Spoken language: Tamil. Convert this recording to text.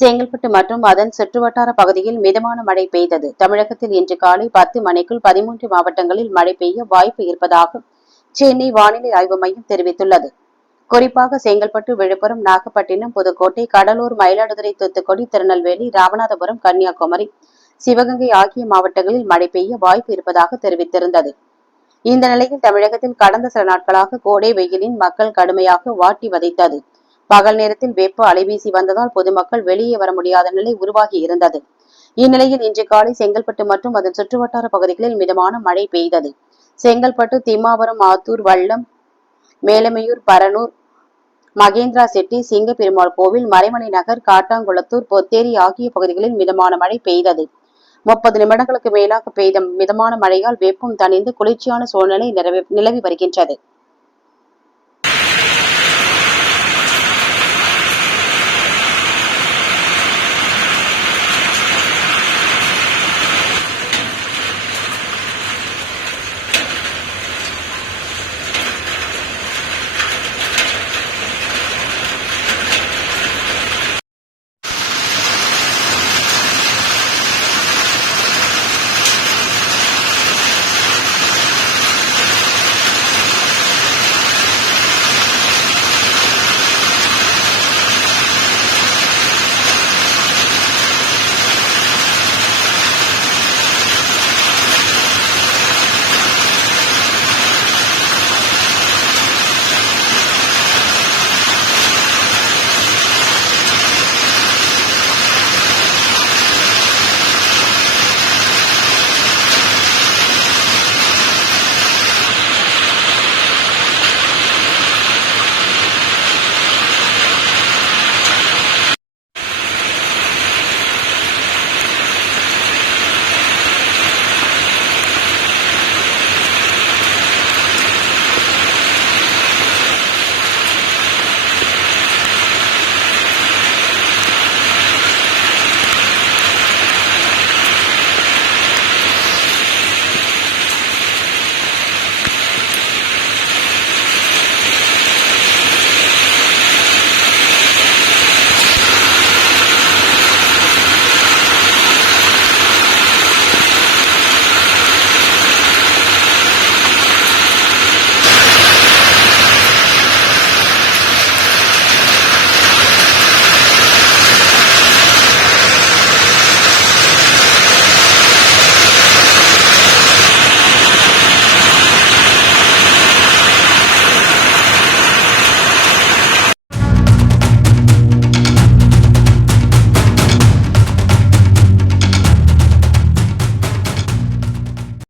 செங்கல்பட்டு மற்றும் அதன் சுற்றுவட்டார பகுதியில் மிதமான மழை பெய்தது. தமிழகத்தில் இன்று காலை பத்து மணிக்குள் பதிமூன்று மாவட்டங்களில் மழை பெய்ய வாய்ப்பு இருப்பதாக சென்னை வானிலை ஆய்வு மையம் தெரிவித்துள்ளது. குறிப்பாக செங்கல்பட்டு விழுப்புரம் நாகப்பட்டினம் புதுக்கோட்டை கடலூர் மயிலாடுதுறை தூத்துக்குடி திருநெல்வேலி ராமநாதபுரம் கன்னியாகுமரி சிவகங்கை ஆகிய மாவட்டங்களில் மழை பெய்ய வாய்ப்பு இருப்பதாக தெரிவித்திருந்தது. இந்த நிலையில் தமிழகத்தில் கடந்த சில நாட்களாக கோடை வெயிலின் மக்கள் கடுமையாக வாட்டி வதைத்தது. பகல் நேரத்தில் வெப்ப அலைவீசி வந்ததால் பொதுமக்கள் வெளியே வர முடியாத நிலை உருவாகி இருந்தது. இந்நிலையில் இன்று காலை செங்கல்பட்டு மற்றும் அதன் சுற்றுவட்டார பகுதிகளில் மிதமான மழை பெய்தது. செங்கல்பட்டு திம்மாவரம் ஆத்தூர் வல்லம் மேலமையூர் பரனூர் மகேந்திரா செட்டி சிங்கப்பெருமாள் கோவில் மறைமலை நகர் காட்டாங்குளத்தூர் பொத்தேரி ஆகிய பகுதிகளில் மிதமான மழை பெய்தது. முப்பது நிமிடங்களுக்கு மேலாக பெய்த மிதமான மழையால் வெப்பம் தணிந்து குளிர்ச்சியான சூழ்நிலை நிலவி நிலவி வருகின்றது.